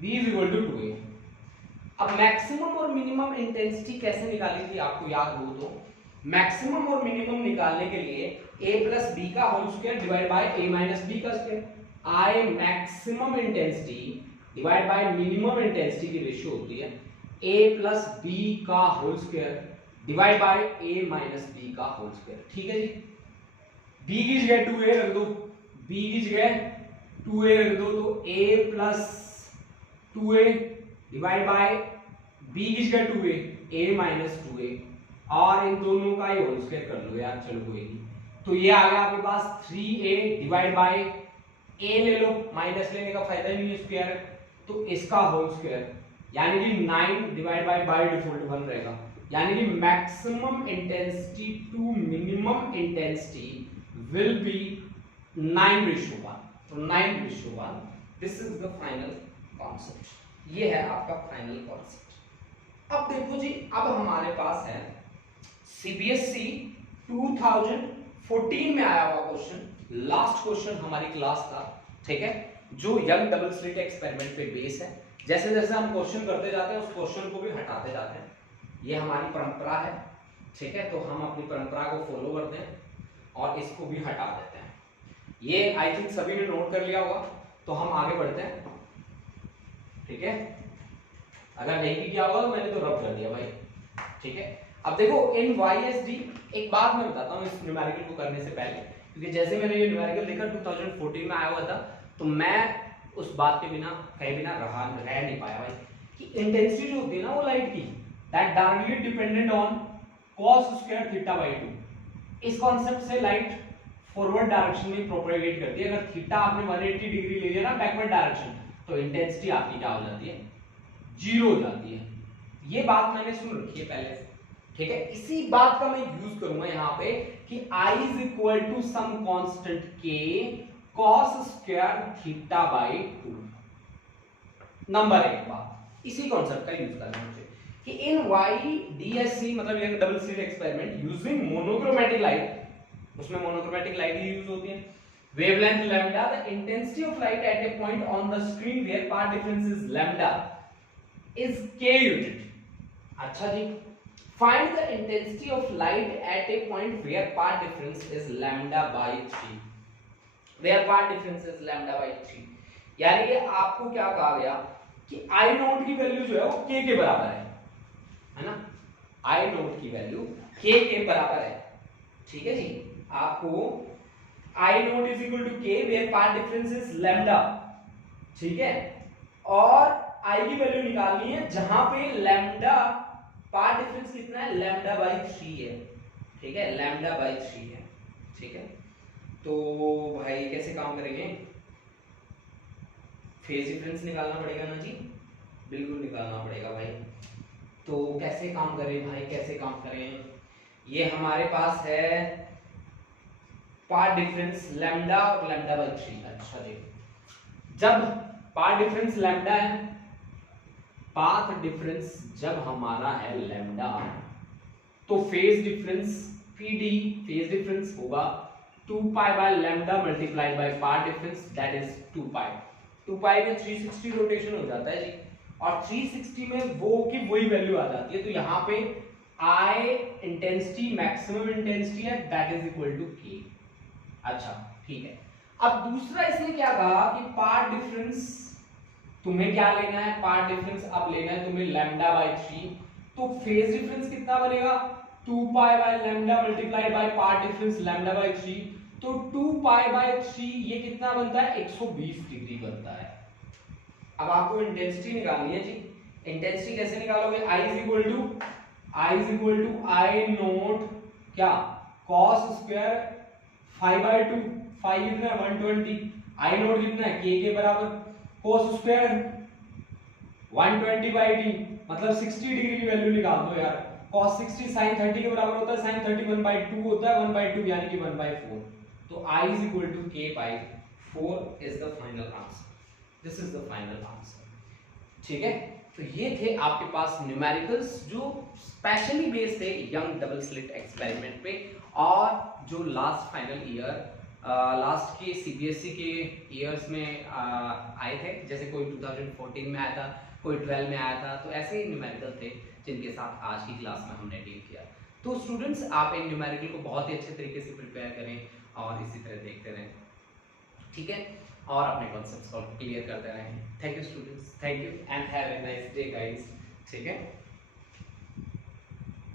B is equal to 2A। अब मैक्सिमम और मिनिमम इंटेंसिटी कैसे निकाली थी आपको याद हो तो, मैक्सिमम और मिनिमम निकालने के लिए A plus B का whole square divide by A minus B का स्क्वायर। I maximum intensity divide by minimum intensity की रेशियो होती है A plus B का whole square divide by A minus B का होल स्क्वायर, ठीक है जी। B की जगह 2A रख दो, B की जगह 2A रख दो, तो A plus 2A divide by B की जगह 2A, A minus 2A, और इन दोनों का ही होल स्क्वायर कर लो यार, चलो कोई नहीं। तो ये आ गया आपके पास 3A डिवाइड बाय A ले लो, माइनस लेने का फायदा ही नहीं है, स्क्वायर, तो इसका होल स्क्वायर, यानी कि 9 डिवाइड बाय डिफॉल्ट 1 रहेगा, यानी कि maximum intensity to minimum intensity will be 9:1। तो 9:1, this is the final concept, ये है आपका फाइनल कॉन्सेप्ट। अब देखो जी, अब हमारे पास है सीबीएसई 2014 में आया हुआ क्वेश्चन, लास्ट क्वेश्चन हमारी क्लास का, ठीक है, जो यंग डबल स्लिट एक्सपेरिमेंट पे बेस है। जैसे जैसे हम क्वेश्चन करते जाते हैं उस क्वेश्चन को भी हटाते जाते हैं, ये हमारी परंपरा है, ठीक है। तो हम अपनी परंपरा को फॉलो करते हैं और इसको भी हटा देते हैं। ये आई थिंक सभी ने नोट कर लिया होगा, तो हम आगे बढ़ते हैं, ठीक है। अगर नहीं भी किया होगा तो मैंने तो रब कर दिया भाई, ठीक है। अब देखो इन YSD, एक बात मैं बताता हूँ इस न्यूमेरिकल को करने से पहले, क्योंकि जैसे मैंने ये न्यूमेरिकल देखा 2014 में आया हुआ था, तो मैं उस बात के बिना कहे बिना रह नहीं पाया भाई, कि इंटेंसिटी जो होती है ना वो लाइट की, that directly dependent on cos square theta by 2। इस कॉन्सेप्ट से लाइट फॉरवर्ड डायरेक्शन में प्रोपेगेट करती है। अगर थीटा आपने 180 डिग्री ले लिया ना बैकवर्ड डायरेक्शन, तो इंटेंसिटी आपकी क्या हो जाती है, 0 हो जाती है। ये बात मैंने सुन रखी है पहले से, ठीक है। इसी बात का मैं यूज करूंगा यहाँ पे कि I is equal to some constant K cos square theta by 2। Number एक बात, इसी कॉन्सेप्ट का यूज करना मुझे कि इन YDSC मतलब Young double slit experiment using monochromatic light, उसमें मोनोक्रोमैटिक लाइट ही यूज होती है। Wavelength lambda, the intensity of light at a point on the screen where path difference is lambda is K unit. अच्छा जी, find the intensity of light at a point where path difference is lambda by 3, where path difference is lambda by 3। यानी कि आपको क्या कहा गया कि I नोट की वैल्यू जो है वो K के बराबर है ना, I नोट की वैल्यू K के बराबर है, ठीक है जी। आपको I naught is equal to K where path difference is lambda, ठीक है, और I की वैल्यू निकालनी है जहां पे लैम्डा पाथ डिफरेंस कितना है, लैम्डा बाई 3 है, ठीक है, लैम्डा बाई 3 है, ठीक है। तो भाई कैसे काम करेंगे, फेज डिफरेंस निकालना पड़ेगा ना जी, बिल्कुल निकालना पड़ेगा भाई। तो कैसे काम करें भाई, कैसे काम करें? ये हमारे पास है पाथ डिफरेंस लैम्डा और लैम्डा बाई 3। अच्छा जी, जब पाथ डिफरेंस लैम्डा है, पाथ डिफरेंस जब हमारा है लैम्डा, तो phase difference PD, phase difference होगा 2 pi by lambda multiplied bye path difference, that is 2 पाई। 2 पाई में 360 रोटेशन हो जाता है जी, और 360 में वो की वही वैल्यू आ जाती है। तो यहाँ पे I इंटेंसिटी, मैक्सिमम इंटेंसिटी है, that is equal to K। अच्छा ठीक है। अब दूसरा इसने क्या कहा कि पाथ डिफरेंस तुम्हें क्या लेना है, पाथ डिफरेंस अब लेना है तुम्हें लैम्डा बाय 3। तो फेज डिफरेंस कितना बनेगा, 2 pi by lambda multiplied bye path difference lambda by 3। तो 2 पाई बाय 3 ये कितना बनता है, 120 डिग्री बनता है। अब आपको इंटेंसिटी निकालनी है जी। इंटेंसिटी कैसे निकालोगे, I is equal to I naught क्या, cos स्क्वायर 5/2, 5 कितना है 120, आई नोट कितना है k के बराबर, cos स्क्वायर 120/d, मतलब 60 डिग्री की वैल्यू निकाल दो यार। cos 60 sin 30 के बराबर होता है, sin 30 1/2 होता है, 1/2 यानी कि 1/4। तो I is equal to k/4 is the final answer. This is the final answer. ठीक है, तो ये थे आपके पास न्यूमेरिकल्स जो स्पेशली बेस्ड थे यंग डबल स्लिट एक्सपेरिमेंट पे, और जो लास्ट फाइनल ईयर लास्ट के सीबीएसई के ईयर्स में आए थे। जैसे कोई 2014 में आया था, कोई 12 में आया था, तो ऐसे ही न्यूमेरिकल थे जिनके साथ आज की क्लास में हमने डील किया। तो स्टूडेंट्स आप इन न्यूमेरिकल को बहुत ही अच्छे तरीके से प्रिपेयर करें और इसी तरह देखते रहें, ठीक है, और अपने कॉन्सेप्ट्स को क्लियर करते रहें। Thank you students, thank you and have a nice day guys. ठीक है।